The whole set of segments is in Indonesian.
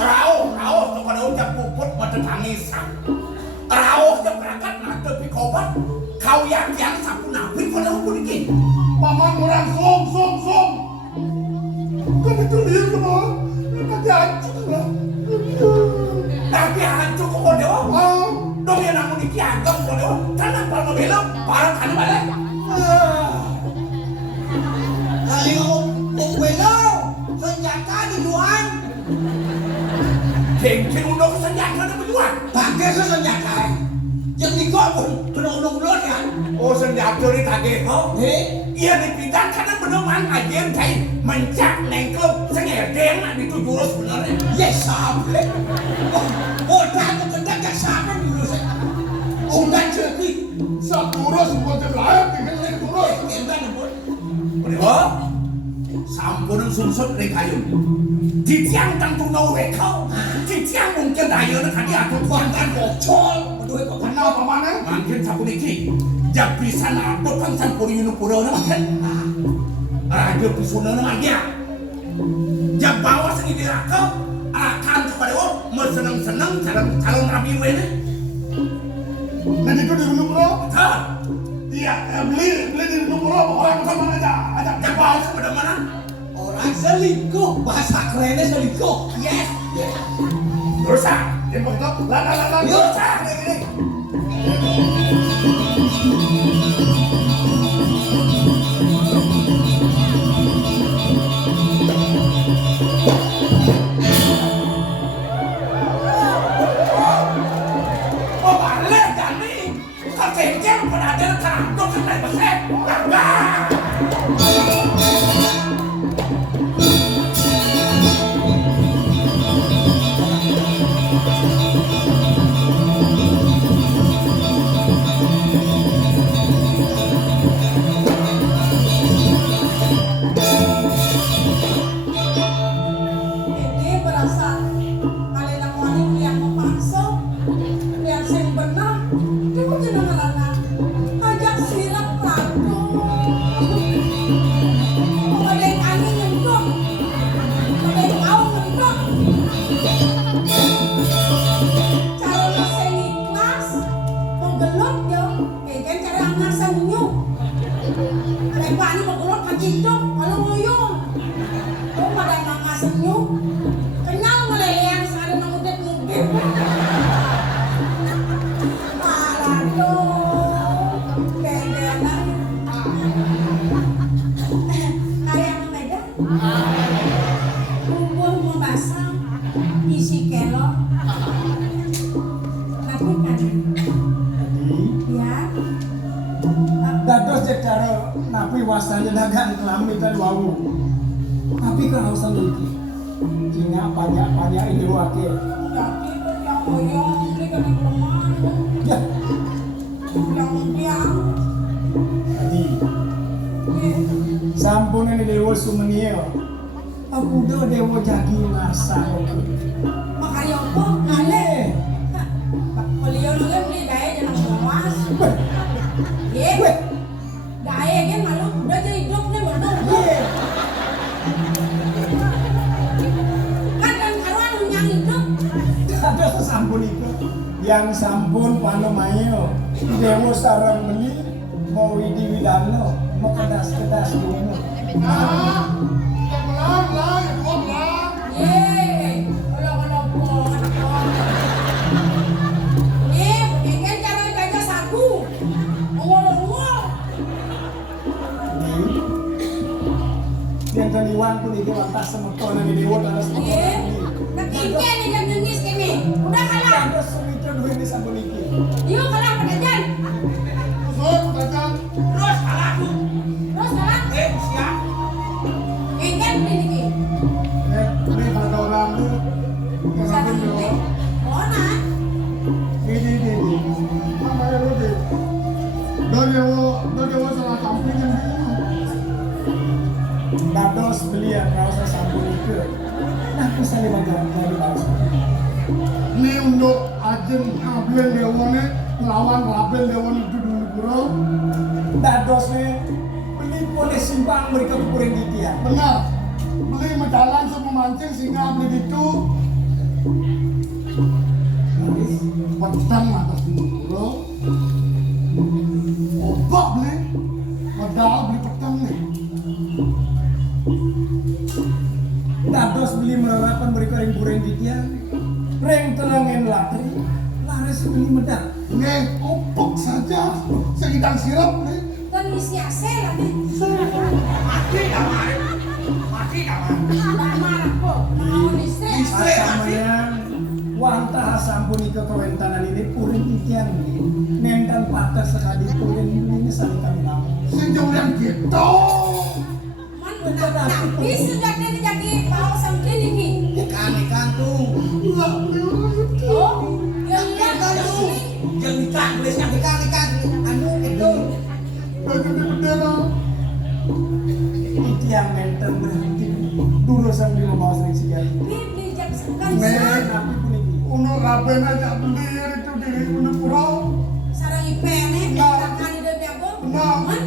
Rauh tu kalau dia puput pada tangisan. Rauh dia berangkat nak pikobat. Kau yang sapu nabi kalau pun ini. Paman orang som. Kau betul dia benar. Nanti hancur lah. Tapi hancur kau dia. Dong yang namun dikianggap kau dia. Tanah kalau belok parang kan balik. Kali belok senjata di luar. Keng undang senjata ada berjuang. Pakai senjata. Yang dikau pun penuh-penuh ya. Oh senjata ni tage kau. Ia dipindah karena pedoman ajen kai mencak nengklub sengerdeng nak itu jurus sebenarnya. Yes, sampai. Oh, dah kehendak tak sampai dulu saya. Unggan cerdik. Sakurus buat lain dengan lain kurus. Unggan pun. Boleh sampun sumsut rekayu. Di tiang tentu no rekau. Di tiang mungkin daya nak dia tu kuatkan bocor. Berdua kau Kenal paman Mungkin sapu niki. Jap bisa nak dokang sampur yunu pura na makan. Dia pisuna na dia. Jap bawa segi diraka. Akan kepada senang calon rabi wene. Nanti kau di rumah. Ha. Iya, beli di rumah orang sama aja. Jap bawa kepada mana? orang selingkuh. Bahasa kerennya selingkuh. Yes. Dosa. Dia begitu. Lah. Dosa. Oh balik Jani. Kau cengceng pada ada terangkut sampai besar. Wasanya dagang kelamin dan wau. Tapi kerausan lagi. Jika banyak ini wakil. Ya. Tadi. Sampun ini dewa sumeniel. Aku udah dewa jadi masa. Makanya apa? Ale. Beliau dulu beli daya jangan puas. Ye. Daya kan malu udah jadi hidupnya benar. Kan karuan yang hidup. Ada sampun itu. Yang sampun panomayo. Dewa sarang beli mau widano mau kedas dulu. Yang taliwan pun itu lantas semeton yang dewa tanah semeton. Nakiknya nih yang nangis ini. Udah kalah. Ada sumitra duit di sampul iki. Yuk kalah pedajan. Terus kalah aku. Terus kalah. Siap. Ingin beli ini. Ini pada orang tu. Siapa beli? Oh nah. Ini. Mama yang lu. Dodewo salah kampung yang Dados beliau rasa sampul itu. Nah bisa dibaca dari bahasa. Ini untuk ajen kabel dewane lawan label dewan itu dulu bro. Dadosnya beli boleh simpang mereka kukurin di dia. Benar. Beli medalan sama mancing sehingga beli itu petang atas dulu. Obat beli modal beli petang nih. Dados beli merelakan mereka yang kukurin di dia. Reng tenangin latri, laris beli medal. Nih opok saja segidang sirap nih. Kan isi asel lagi. Mati damai. Mati damai. Tak marah kok. Mau listrik. Asamanya wanta sampun ika kawentanan ini purin itian nih. Nentan patah sekali purin ini saling kami namu. Sejauh yang gitu. Man benar tapi sudah jadi bawa sampai ini. Ikan tuh. Enggak beli itu. Oh, yang Ikan yang tuh. ini. Yang ikan tulisnya ikan. Anu itu. Bagi bendera. Itian nenten berhenti dulu sambil membawa sering sekali. Bibli jam sekan Nih. Tapi pun ini. Uno raben aja beli itu diri uno pura. sarang ipene Nah. takkan ide bego. Nah. Man,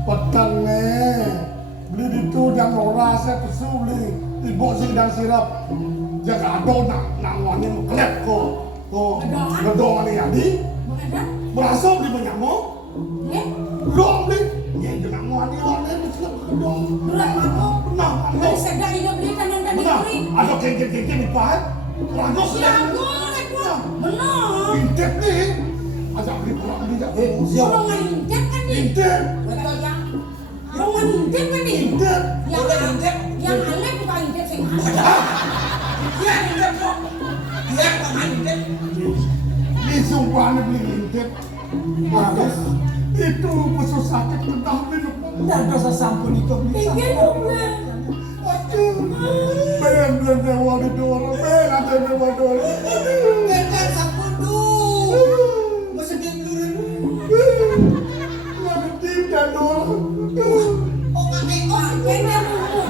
Petang nih. Beli itu dan ora saya kesu beli. Ibu sedang sirap. Jaga ado nak wani klep ko. Ko Gedongan? gedongan ini jadi. mengadak. Berasa beli banyak mo. Ya, Belum beli. Ya jangan wani mesti gedong. berat aku. Nah, Dari sedang ide beli kanan dan benar. kiri. Ada kengkeng dipahat. Rago sedang. Jago aku. Benar. Intip nih. Ajak beli pulang beli tak. Golongan intip kan nih. Intip. Betul yang golongan intip kan nih. Intip. Yang Boleh intip. yang aneh bukan intip sing aneh. Dia intip kok. Dia tangan intip. Ini sumpah nih beli intip. Bagus. Itu musuh sakit tentang minum. Dados sampun ika beli. Tinggal dulu. Aduh. Belum dewa di dorong. Ada dewa dorong. Ikan sampun tuh. Masa dia melurin. Ngerti dan dorong. Oh kakek Oh, oh. kene dulu.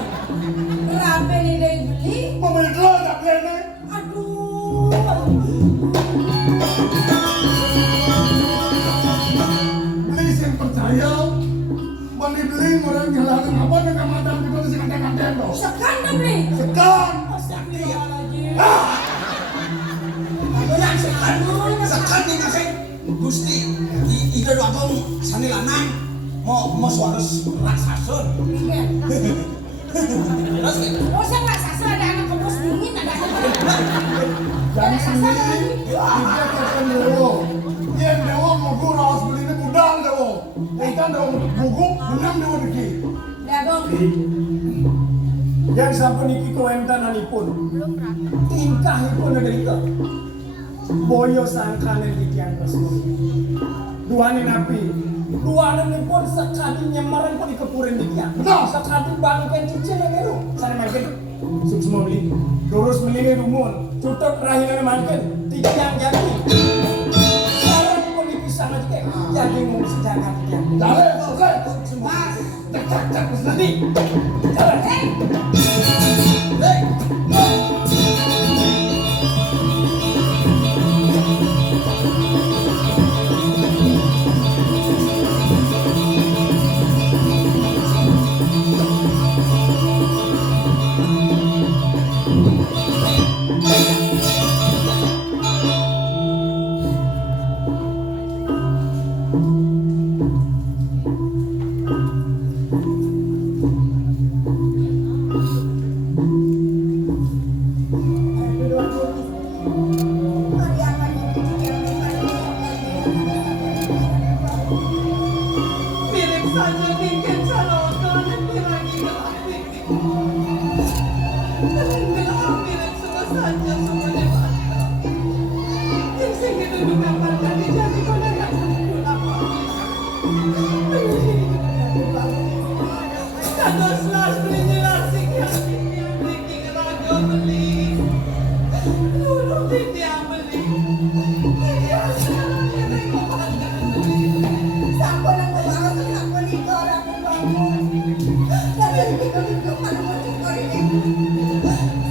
Berapa nih dia beli? Pemirsa tak kene. Aduh. Beli sing percaya. Beli orang jalanan apa dengan madam kita di sini kadang-kadang dong. Sekan dah beli. Sekarang. Astagfirullahaladzim. Yang sekan nih kakek. Gusti, ide lu abang sani lanang. Mau suara raksasa. Iya. Terus gitu. Oh, saya nggak sasar ada anak kebos dingin, ada anak Dan sendiri dia kata dewa. Dia dewa mau kuras beli ini budang dewa. Kita dewa gugup benang dewa deki. Dagong. Yang sampun iki kawentananipun. Tingkahipun ada itu. Boyo sangkane di tiang Rasul. Duane napi. Duane pun sekali nyemaran pun dikepurin di tiang. Betul. Sekali bangken cicil yang itu. Sana makin. Semua beli. Terus beli ini rumun. Cutok rahilnya makin. Tiang jadi. Sarang pun dipisah aja. Jadi mau sedangkan tiang. Jalan selesai. Mas. Cek cek cek Nanti. Jalan. Hei. Mirip saja tingkat salokan yang lagi gelapin. Gelap mirip sama saja semua dewasa. Yang sehingga duduk gambarkan dijadi pada yang sempurna apa. Status las beli jelasik yang bikin raga beli. Dulu tidak beli. Dia sekarang yang rekomandan beli. Sampun aku bawa ke sampun itu orang membangun. Tapi itu mana mau cukur ini?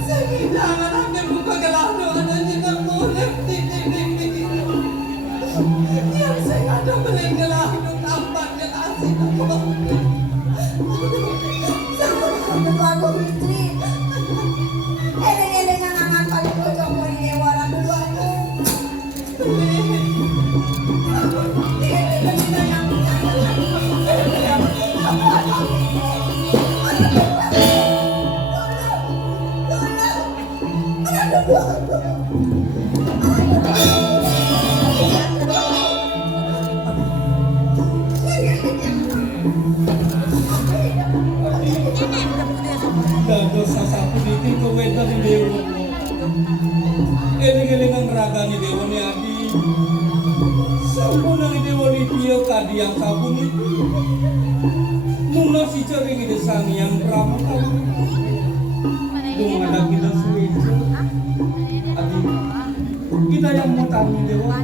Sekitar hampir buka gelang doa dan tidak boleh titik-titik. Yang saya ada beli gelang itu tampak gelas itu. dulu aku istri. Eleng-eleng angan paling bocok mau ngewaran dulu aku. Dados sasapuniki kewedon dewa. Eling-elingan ragane dewa ni adi. Sampun nang dewa ni piye kadiyang sapuniki. Mula si cering ide Sang Hyang Pramana. Dung ada kita suwejo. Adi kita yang mau tanggung dewa.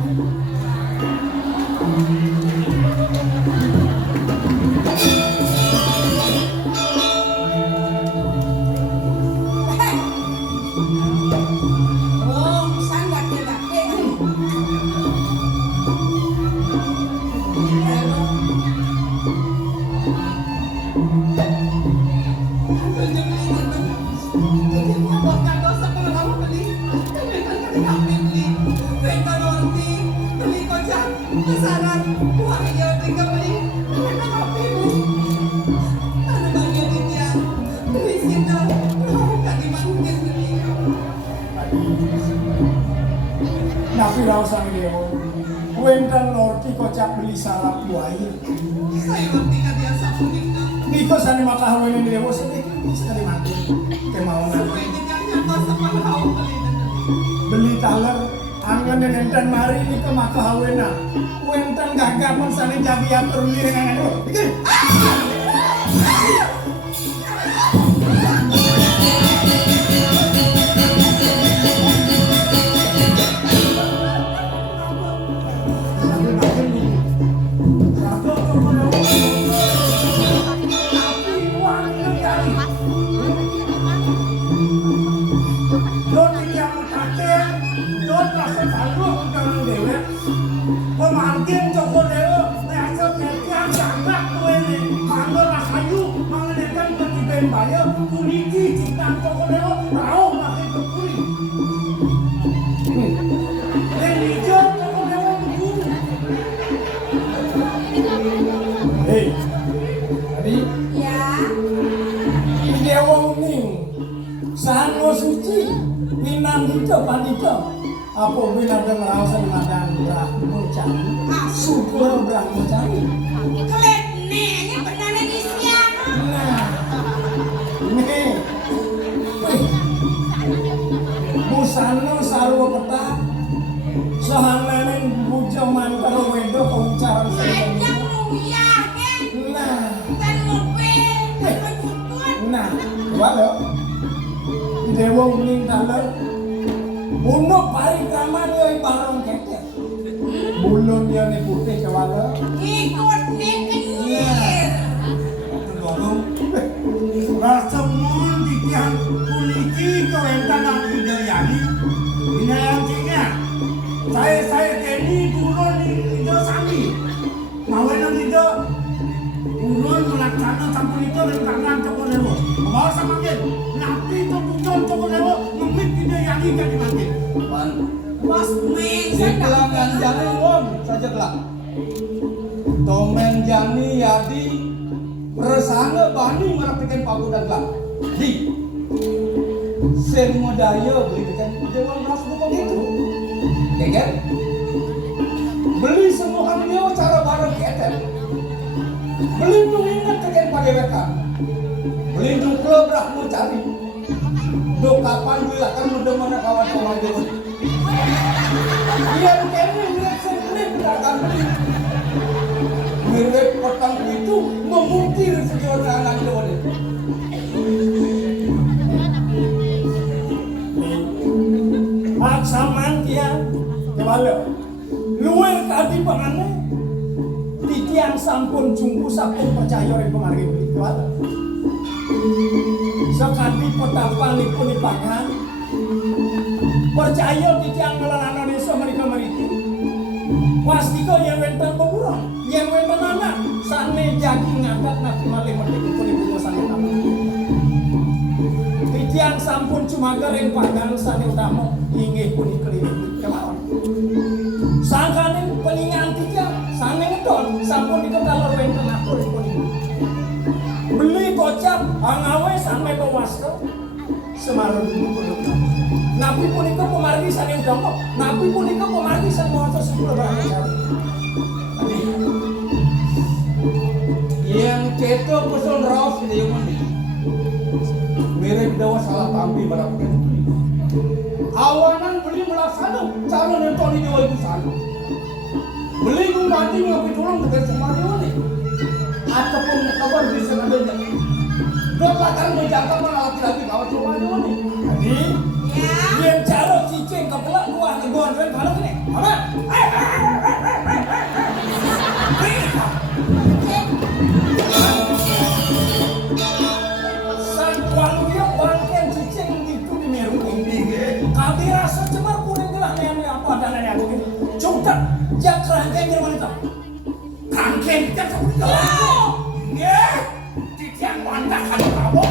Napi lausang dewa. Wenten lorti kocak beli salap buaya. Saya ngerti kan dia sapunika. Niko sani makahawin dewa sedikit sekali mati. Kemauan Supaya dia nyata sama kau beli. beli taler angan dan enten mari niko makahawina. Wenten gagapan sani jadi atur liringan itu. Bikin. Hei, tadi Ya, dewa uning, sano suci, minang hijau pandito, apa minang dan merasa dengan Brahmo cari, syukur Brahmo cari. kelet nih, ini benar di siang. Nah, nih, busano sarwa peta, sohanganen bujang mantaro wedo kaucaran Ajang saya. luya, kan? Nah, Kan mobil, kejutun. nah, walo, dewa uning taler, uno parikrama dia barong keke, bulun dia ni putih kewala. Ikut nih kenyir. Rasa mohon dikian puniki kewentangan Hidayani. Hidayaninya saya Kenny turun di Hido Sami. Mawenan Hido turun melaksanakan sampun itu rentangan Cokolewo. Bawa sama Ken. Napi itu bukan Cokolewo ngemit Hidayani kan dimakin. Bos men, Di pelanggan jani won saja kelak. Tomen jani yadi resana bani merapikan pagudan kelak. Di semua daya belikan dewan beras bukan itu. Ya kan? Beli semua kami dewa cara bareng keetan. Melindungi ingat kalian pada mereka. Melindungi klub Brahmo cari. Do kapan bila kan mudah mana kawan-kawan dewa. Iya, kayaknya lihat sendiri akan mirip petang itu memukir sejuta anak dewa. Aksaman kia, kewala, luar tadi pengane, titiang sampun jumpu sampun percaya oleh kemarin kewala. Sekali petapa nipun dipakan, percaya titiang ngelana desa mereka meriki. Pasti kau yang wenten pemurah, yang wenten anak, sana jadi ngadat nak malih merdeka pun ibu sana tamu. sampun cuma goreng panggang sane utama inggih punika klinik kemawon. Sangkane peningan tiga sane ngedon sampun dikendal wonten atur punika. Beli gocap angawe sampai ke wasto Semarang punika. Nabi punika pemargi sane utama, nabi punika pemargi sane maca 10 bahasa. Yang ceto peson raos dia mandi. Mirip dawa salah tampi barang awanan beli melaksana calon yang tadi dewa itu sana. Beli ku nanti ngapain tolong dengan semua dewa nih. Ataupun kabar bisa adanya. Dok latar menjaga mana laki-laki kawan semua dewa nih. Jadi Ya. yang caro cicing kepelak gua ngegon kalau gini. Apa? Waluya bangken cicing itu di meru ini. Kami rasa cemar kuning gelah nenek apa dan nenek aku ini. Cukup jak kerangkeng yang wanita. Kangkeng kita sepunika. Ya, titiang wanda kan kamu.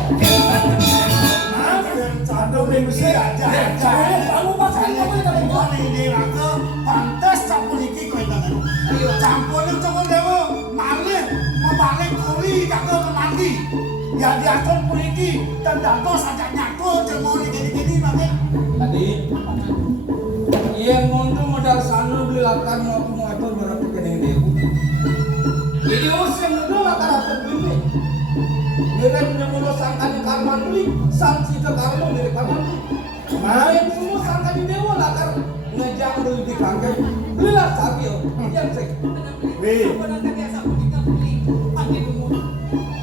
Maaf, cado mengusir aja. Saya kamu pasang kamu itu Wah ini raka pantas campur iki kowe tangan. Campur itu kok dewe malih membalik kuri jaga menandi. Ya diatur puniki dan dados sajak nyako cemoni gini-gini banget. Tadi yang ngontung modal sana beli latar mau atur berapa kening debu. Jadi usia muda latar apa beli? Mirip nyemula sangkan karman beli, sang cita karman dari karman beli. Main semua sangkan di dewa latar ngejang dulu di kangkeng. Belilah sakil, yang sek. Wih. Pakai dulu.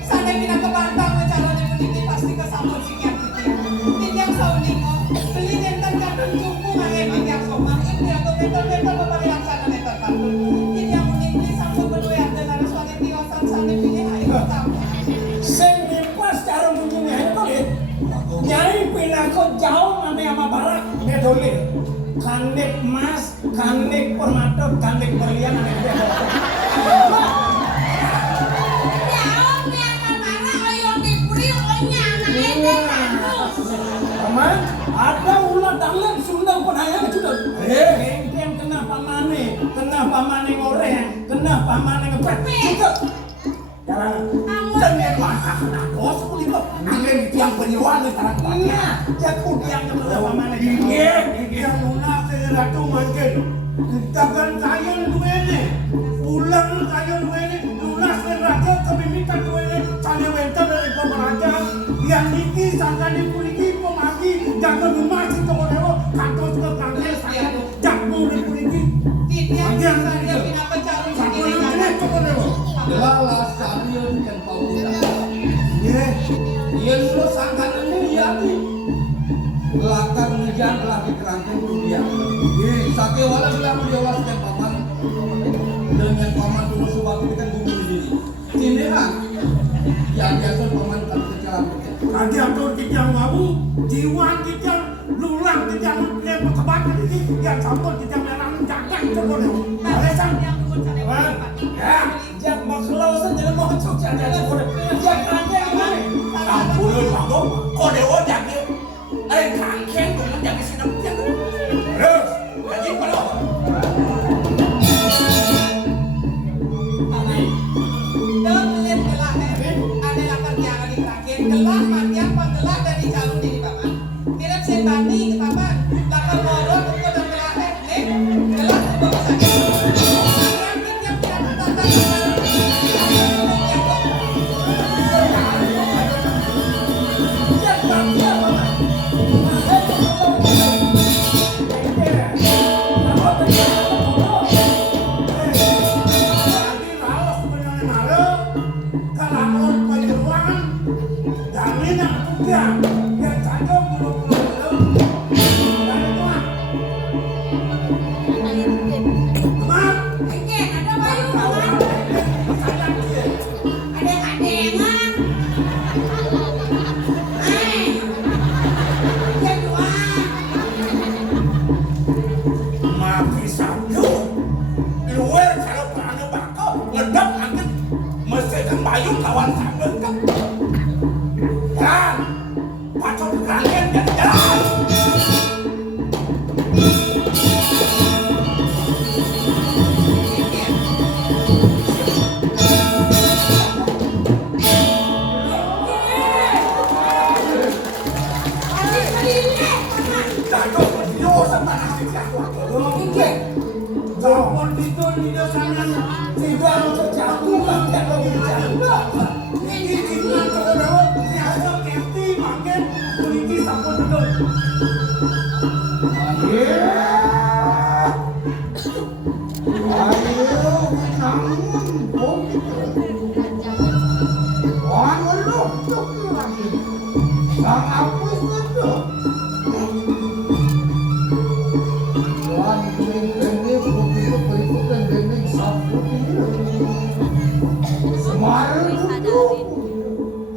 Sampai pindah ke Bandung caranya meniti pasti ke sambut singa putih. Tinjang sauniko beli nenten kadun cupu mangen tinjang somar ini atau betul-betul memberikan sana nenten kadun. Tinjang meniti sambut berdua yang dengan suami tiwasan sana pilih air tamu. sing nimpas cara mungkin aja kali. Nyai pinako jauh ame ama barak medole. Kanik emas, kanik permata, kanik berlian ane beda. Teman, ada ulah dalam Sunda pun hanya sudah. Kengkem kena pamane goreng, kena pamane ngepet. Cukup. Jangan. Dengan wanda kena kos sepunika. Angin tiang penyuan sekarang. Iya, jakut yang kena pamane. Iya, Yang lunak ratu mungkin. Takkan kayon duene. Ulang kayon duene. Lunas raja kepemilikan duene. Cale wenta dari pemeraja. Yang niki sangkan di puniki pemagi. Jangan rumah si toko dewa. Kantor juga kangkir saya. Jakmu di puniki. Tinjang saya pindah ke carun Satu sendiri yang kan. toko dewa. Delalah sambil dan pau tidak. Iya. Ia dulu sangkan ini yati. Latar ngejang lagi kerangkeng dunia. Sake wala bilang diolah dan paman. Dengan paman dulu sebab kita kan bumi di sini. Tindihan. Yang biasa paman kalau secara Tadi atur kijang wawu, jiwan kijang, lulang kijang, yang kebakan ini, yang campur kijang merah menjaga toko dewa. Alasan. Ya, jak maklau saja mau cocok saja cukup. Jak kerangkeng gimana? ampun kamu. Kok dewa jadi. Kangkeng tuh menjadi sidang tiang. Terus, jadi kalau. Dan melihat gelah ada latar yang di kerakin gelah panjang penggelah dari calon diri bapak. Mirip sembani ke bapak. Latar borong ukur dan gelah gelah sebuah saja. Yang tidak tanda Jak kerangkeng apa? Tadi raos mengenai malu, kelakon penyeruan, jamin yang tukang, yang cacok bulu-bulu. Dan itu mah, teman, Ada bayu, tahu teman. apa sayang dia. Ada kadengan. Ya Tuhan. Mati satu. Luar kalau perangnya bakal ngedap angin. Mesti kan bayung kawan sambil kan. Dan pacot kerangkeng jadi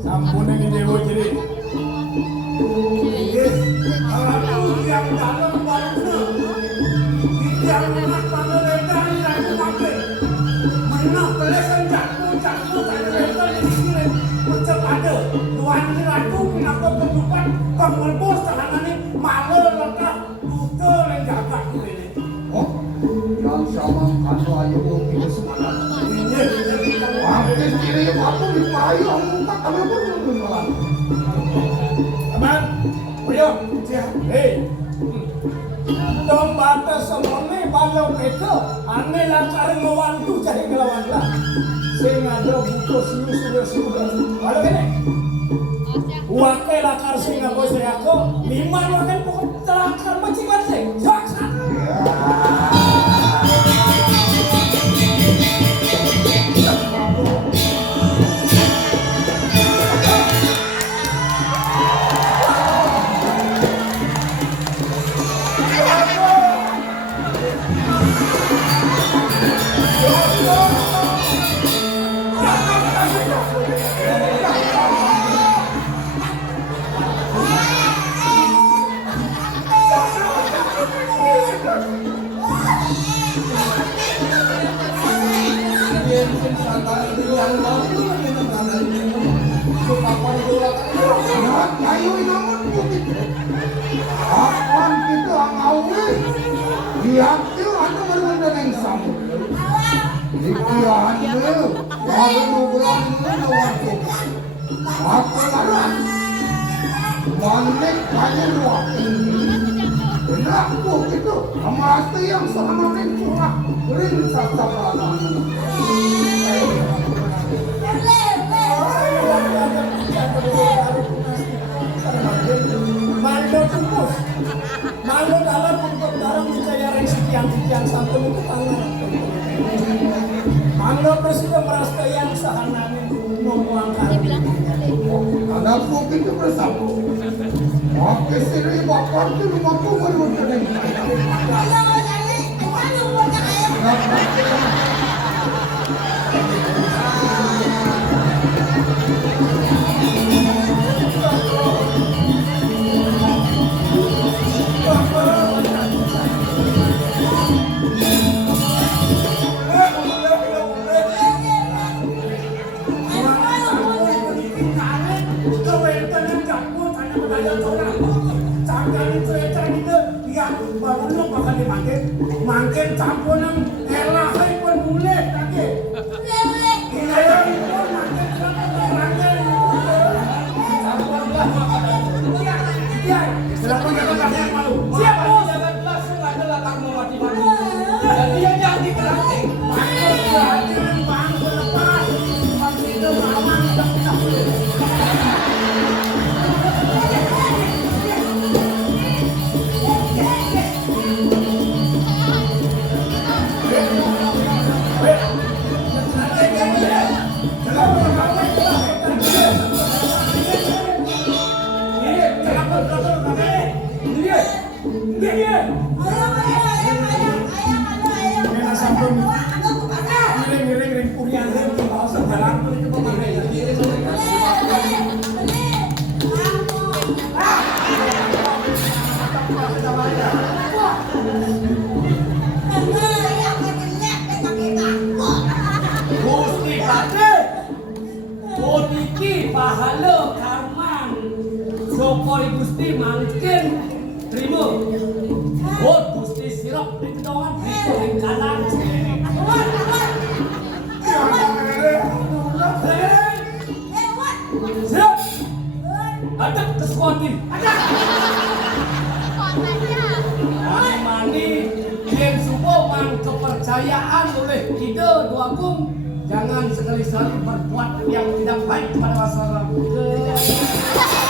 Sampun ini dewa jadi. yang dalam barunya yang nak pada ledan dan pakai mana pelesan jatuh saya ledan di sini macam ada tuan ratu kenapa ketupat pengulbus tangan ini malah letak buta yang jaga ini yang sama kanu ayo kita semangat hampir kiri waktu di payung tak kami pun belum Teman, ayo, hei, dong batas semuanya balau itu, aneh lah kareng lawan tu cari ngelawan lah. Saya ngado buku sudah, balau ini. Wakil lakar saya ngabo saya aku, 5 wakil pokok telakar macikan saya, jaksa. yang sama mencurah rinsa sabana Mando tembus, mando dalam untuk darang percaya sekian satu itu tangan. Mando presiden merasa yang sahananya memuangkan. anak mungkin itu bersama. Oke sini bapak itu rumahku baru berdeng. Mangkin campuran elah pun boleh lagi. Ini yang pun mangkin kenapa jangan kalian malu? Siapa jangan langsung adalah kamu mati-mati. Jadi yang jangan dikerasi. Jangan bang lepas. Pasti itu mama tidak boleh. Gusti Pate, Boniki pahala karman. Sokori Gusti mangkin terima. Oh Gusti sirap di kedongan di kanan. Siap. Ada kesuatin. Mani yang subuh mang kepercayaan oleh ide dua kum. Jangan sekali-sekali berbuat yang tidak baik kepada masyarakat.